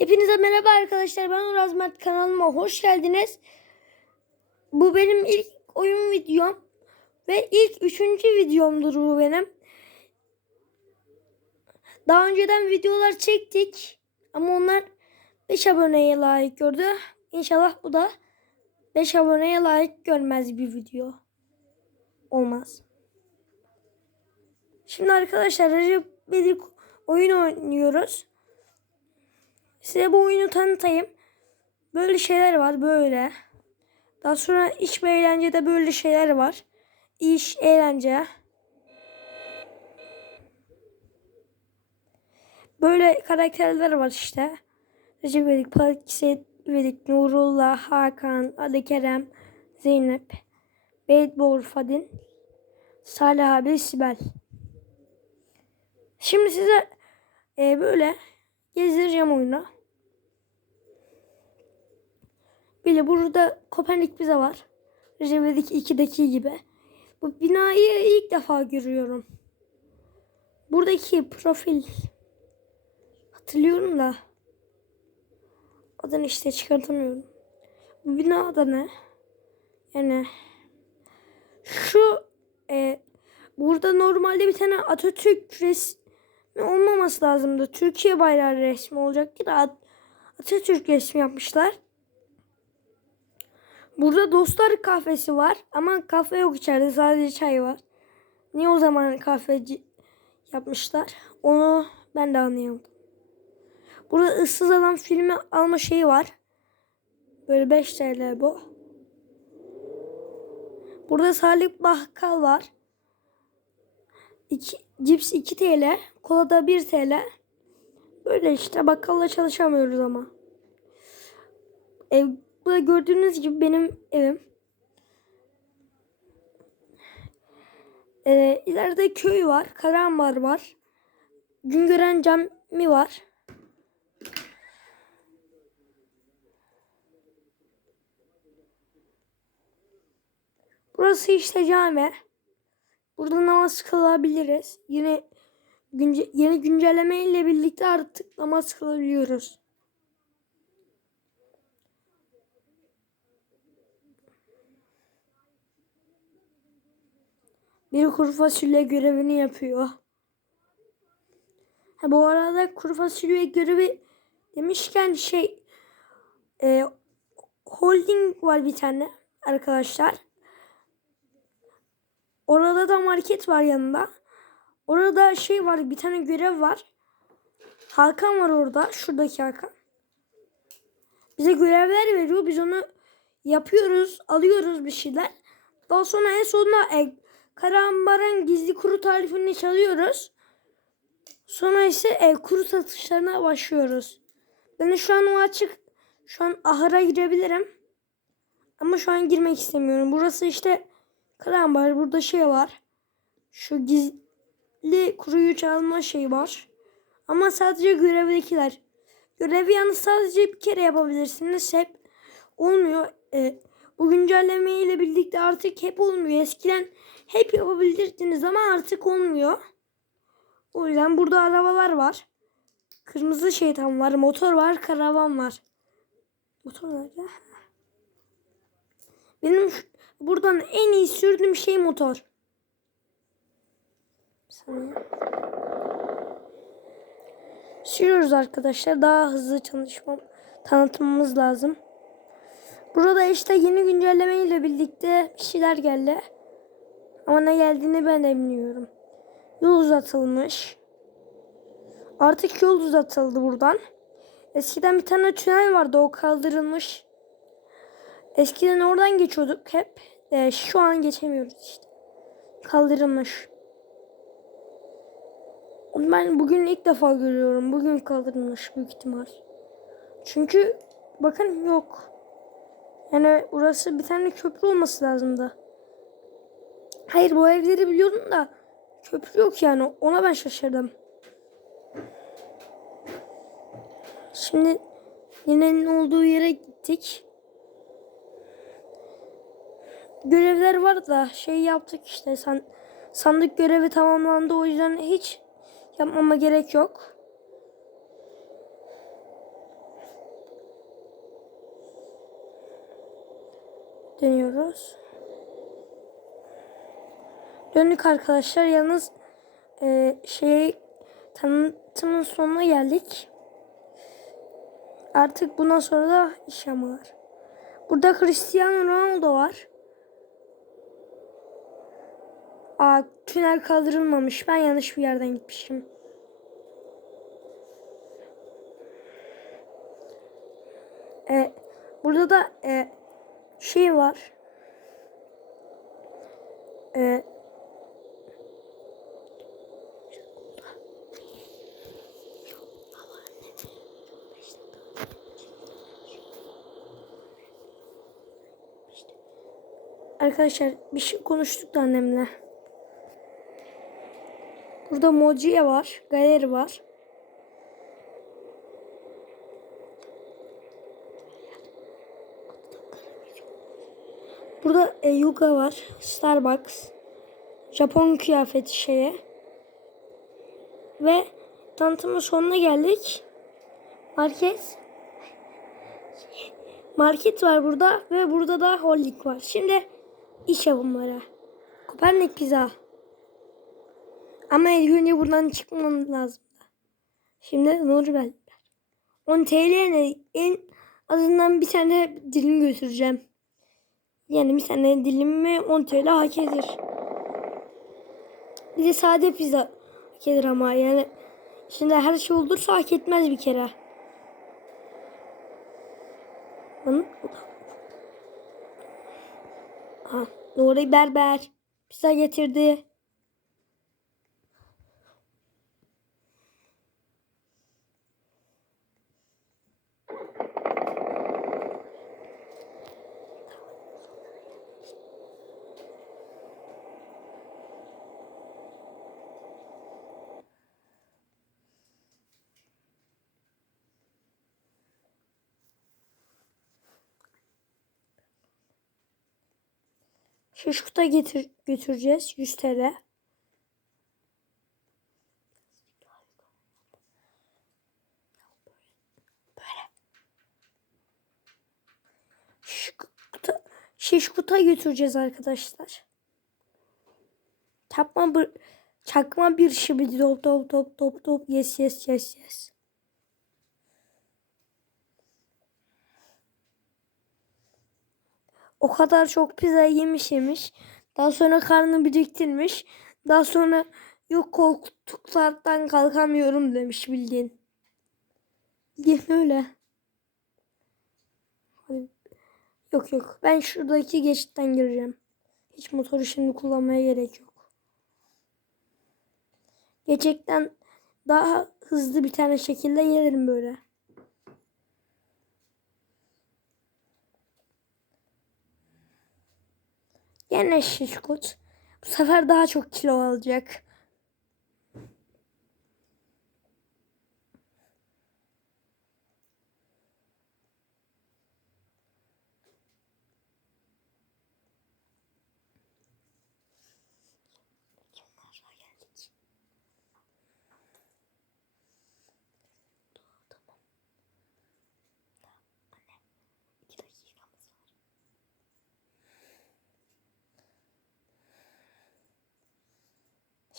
Hepinize merhaba arkadaşlar. Ben Uraz Mert kanalıma hoş geldiniz. Bu benim ilk oyun videom. Ve ilk üçüncü videomdur bu benim. Daha önceden videolar çektik. Ama onlar 5 aboneye layık gördü. İnşallah bu da 5 aboneye layık görmez bir video. Olmaz. Şimdi arkadaşlar Recep İvedik oyun oynuyoruz. Size bu oyunu tanıtayım. Böyle şeyler var böyle. Daha sonra iş ve eğlencede böyle şeyler var. İş, eğlence. Böyle karakterler var işte. Recep İvedik, Pakiset İvedik, Nurullah, Hakan, Ali Kerem, Zeynep, Beytbol Fadin, Salih abi, Sibel. Şimdi size e, böyle gezdireceğim oyunu. Böyle burada Kopernik bize var. Recep İvedik 2'deki gibi. Bu binayı ilk defa görüyorum. Buradaki profil hatırlıyorum da adını işte çıkartamıyorum. Bu bina da ne? Yani şu e, burada normalde bir tane Atatürk resmi olmaması lazımdı. Türkiye bayrağı resmi olacaktı da At- Atatürk resmi yapmışlar. Burada dostlar kahvesi var ama kahve yok içeride sadece çay var. Niye o zaman kahveci yapmışlar? Onu ben de anlayamadım. Burada ıssız adam filmi alma şeyi var. Böyle 5 TL bu. Burada Salih Bakkal var. İki, cips 2 TL. Kola da 1 TL. Böyle işte bakkalla çalışamıyoruz ama. Ev, burada gördüğünüz gibi benim evim. Ee, ileride köy var. Karambar var. Güngören Cami var. Burası işte cami. Burada namaz kılabiliriz. Yine günce, yeni güncelleme ile birlikte artık namaz kılabiliyoruz. Bir kuru fasulye görevini yapıyor. Ha, bu arada kuru fasulye görevi demişken şey e, holding var bir tane arkadaşlar. Orada da market var yanında. Orada şey var bir tane görev var. Hakan var orada. Şuradaki Hakan. Bize görevler veriyor. Biz onu yapıyoruz. Alıyoruz bir şeyler. Daha sonra en sonunda e, Karambar'ın gizli kuru tarifini çalıyoruz. Sonra ise e, kuru satışlarına başlıyoruz. Ben şu an o açık. Şu an ahıra girebilirim. Ama şu an girmek istemiyorum. Burası işte Karambar. Burada şey var. Şu gizli kuruyu çalma şey var. Ama sadece görevdekiler. Görevi yalnız sadece bir kere yapabilirsiniz. Hep olmuyor. E, bu güncelleme ile birlikte artık hep olmuyor. Eskiden hep yapabilirdiniz ama artık olmuyor. O yüzden burada arabalar var. Kırmızı şeytan var. Motor var. Karavan var. Motor nerede? Benim şu- buradan en iyi sürdüğüm şey motor. Sürüyoruz arkadaşlar. Daha hızlı çalışmam, tanıtmamız lazım. Burada işte yeni güncelleme ile birlikte bir şeyler geldi. Ama ne geldiğini ben de bilmiyorum. Yol uzatılmış. Artık yol uzatıldı buradan. Eskiden bir tane tünel vardı o kaldırılmış. Eskiden oradan geçiyorduk hep. Ee, şu an geçemiyoruz işte. Kaldırılmış. Ben bugün ilk defa görüyorum. Bugün kaldırılmış büyük ihtimal. Çünkü bakın yok. Yani burası bir tane köprü olması lazımdı. Hayır bu evleri biliyorum da köprü yok yani. Ona ben şaşırdım. Şimdi yine olduğu yere gittik görevler var da şey yaptık işte san, sandık görevi tamamlandı o yüzden hiç yapmama gerek yok. Dönüyoruz. Döndük arkadaşlar. Yalnız e, şey tanıtımın sonuna geldik. Artık bundan sonra da iş var. Burada Cristiano Ronaldo var. Aa, tünel kaldırılmamış. Ben yanlış bir yerden gitmişim. E, burada da e, şey var. E, Arkadaşlar bir şey konuştuk da annemle. Burada Mojiye var. Galeri var. Burada e, Yuga var. Starbucks. Japon kıyafeti şeye. Ve tanıtımın sonuna geldik. Market. Market var burada ve burada da holding var. Şimdi iş yapımları. Kopernik pizza. Ama ilk önce buradan çıkmam lazım. Şimdi Nurgel. 10 TL'ye en azından bir tane dilim götüreceğim. Yani bir tane dilimi 10 TL hak eder. Bir de sade pizza hak eder ama yani şimdi her şey olursa hak etmez bir kere. Bana Ha, Nuri Berber pizza getirdi. Şişkuta getir götüreceğiz 100 TL. Şişkuta, şişkuta götüreceğiz arkadaşlar. Çakma bir çakma bir şibidi top top top top top yes yes yes yes. O kadar çok pizza yemiş yemiş. Daha sonra karnını biriktirmiş. Daha sonra yok koltuklardan kalkamıyorum demiş bildiğin. Bildiğin öyle. Yok yok. Ben şuradaki geçitten gireceğim. Hiç motoru şimdi kullanmaya gerek yok. Gerçekten daha hızlı bir tane şekilde gelirim böyle. Yine şişkut. Bu sefer daha çok kilo alacak.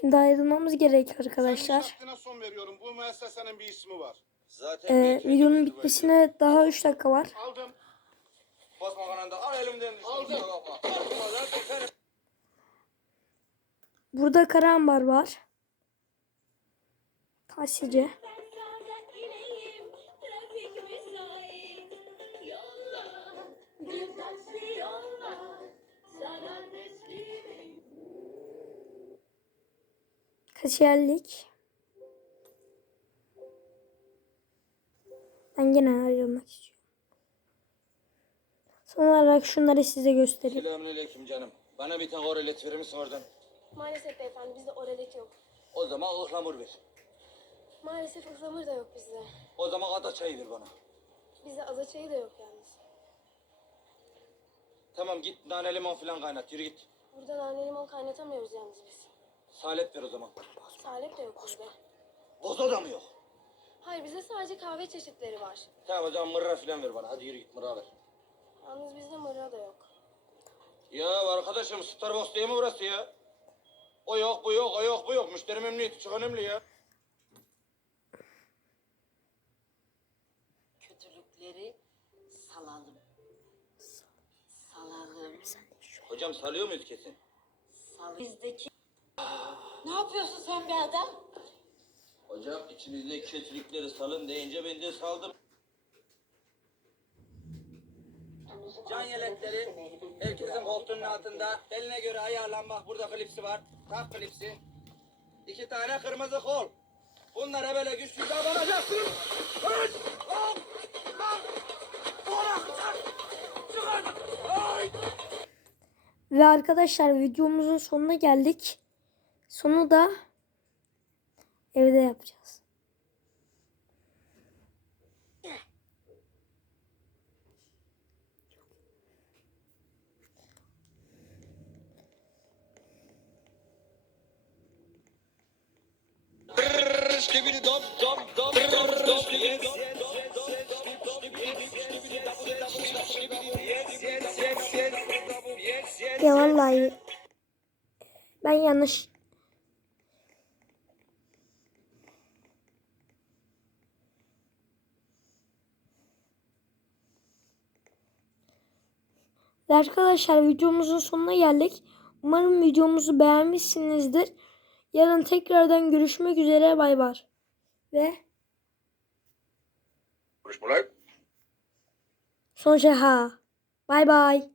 Şimdi ayrılmamız gerek arkadaşlar. Son veriyorum. Bu müessesenin bir ismi var. Zaten Ee, bir videonun bitmesine daha 3 dakika var. Aldım. Basma kananda al elimden. Aldım. Burada Karambar var. Taksici. Kasiyerlik. Ben gene ayrılmak istiyorum. Son olarak şunları size göstereyim. Selamünaleyküm canım. Bana bir tane oralet verir misin oradan? Maalesef beyefendi bizde oralet yok. O zaman ıhlamur ver. Maalesef ıhlamur da yok bizde. O zaman ada çayı ver bana. Bizde aza çayı da yok yalnız. Tamam git nane limon falan kaynat yürü git. Burada nane limon kaynatamıyoruz yalnız biz. Salep ver o zaman. Salep de yok bizde. Boza da mı yok? Hayır bizde sadece kahve çeşitleri var. Tamam o zaman mırra falan ver bana. Hadi yürü git mırra ver. Yalnız bizde mırra da yok. Ya arkadaşım Starbucks değil mi burası ya? O yok bu yok o yok bu yok. Müşteri memnuniyeti çok önemli ya. kötülükleri salalım. Salalım. Hocam salıyor muyuz kesin? Sal. Bizdeki... Ne yapıyorsun sen be adam? Hocam içimizdeki kötülükleri salın deyince ben de saldım. Can yelekleri herkesin koltuğunun altında. Beline göre ayarlan bak burada klipsi var. Tak klipsi. İki tane kırmızı kol. Bunlara böyle güçlü davranacaksın. Hıç! Hop! Bak! Bırak! Çıkın! Ay! Ve arkadaşlar videomuzun sonuna geldik. Sonu da evde yapacağız. Ya vallahi ben yanlış Ve arkadaşlar videomuzun sonuna geldik. Umarım videomuzu beğenmişsinizdir. Yarın tekrardan görüşmek üzere. Bay bay. Ve Konuşmalar. son şey ha. Bay bay.